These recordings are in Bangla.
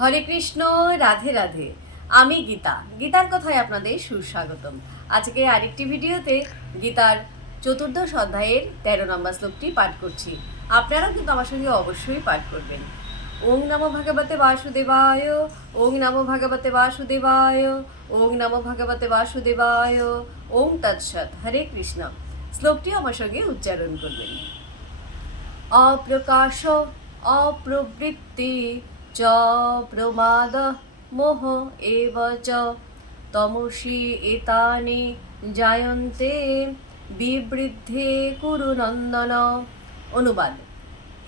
হরে কৃষ্ণ, রাধে রাধে। আমি গীতার কথায় আপনাদের সুস্বাগতম। আজকে আরেকটি ভিডিওতে গীতার চতুর্দশ অধ্যায়ের 13 নম্বর শ্লোকটি পাঠ করছি। আপনারাও কিন্তু আমার সঙ্গে অবশ্যই পাঠ করবেন। ওং নমো ভগবতে বাসুদেবায়, ওং নমো ভগবতে বাসুদেবায়, ওং নমো ভগবতে বাসুদেবায়, ওং তৎসৎ। হরে কৃষ্ণ। শ্লোকটি আমার সঙ্গে উচ্চারণ করবেন। অপ্রকাশ অপ্রবৃত্তি চ প্রমাদ মোহ এব চ তমসি এতানি জায়ন্তে বিবৃদ্ধে কুরুনন্দন। অনুবাদ: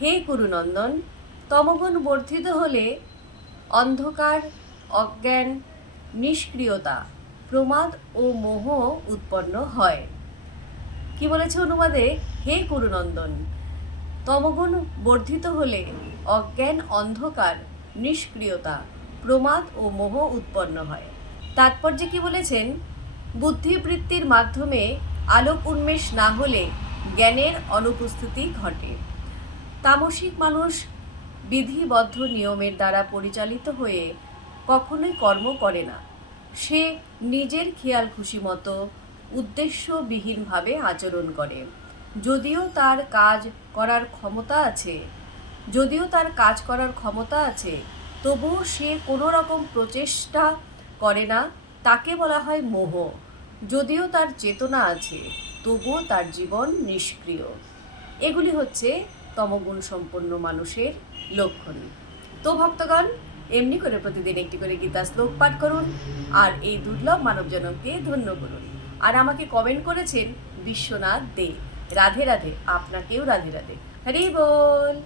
হে কুরুনন্দন, তমগুণ বর্ধিত হলে অন্ধকার, অজ্ঞান, নিষ্ক্রিয়তা, প্রমাদ ও মোহ উৎপন্ন হয়। কি বলেছে অনুবাদে? হে কুরুনন্দন, তমগুণ বর্ধিত হলে অজ্ঞান, অন্ধকার, নিষ্ক্রিয়তা, প্রমাদ ও মোহ উৎপন্ন হয়। তাৎপর্যে কি বলেছেন? বুদ্ধিবৃত্তির মাধ্যমে আলোক উন্মেষ না হলে জ্ঞানের অনুপস্থিতি ঘটে। তামসিক মানুষ বিধিবদ্ধ নিয়মের দ্বারা পরিচালিত হয়ে কখনোই কর্ম করে না। সে নিজের খেয়াল খুশি মতো উদ্দেশ্যবিহীনভাবে আচরণ করে। যদিও তার কাজ করার ক্ষমতা আছে, তবুও সে কোনো রকম প্রচেষ্টা করে না। তাকে বলা হয় মোহ। যদিও তার চেতনা আছে, তবুও তার জীবন নিষ্ক্রিয়। এগুলি হচ্ছে তমগুণ সম্পন্ন মানুষের লক্ষণ। তো ভক্তগণ, এমনি করে প্রতিদিন একটি করে গীতা শ্লোক পাঠ করুন আর এই দুর্লভ মানব জনমকে ধন্য করুন। আর আমাকে কমেন্ট করেছেন বিশ্বনাথ দে। রাধে রাধে। আপনাকেও রাধে রাধে। হরি বল।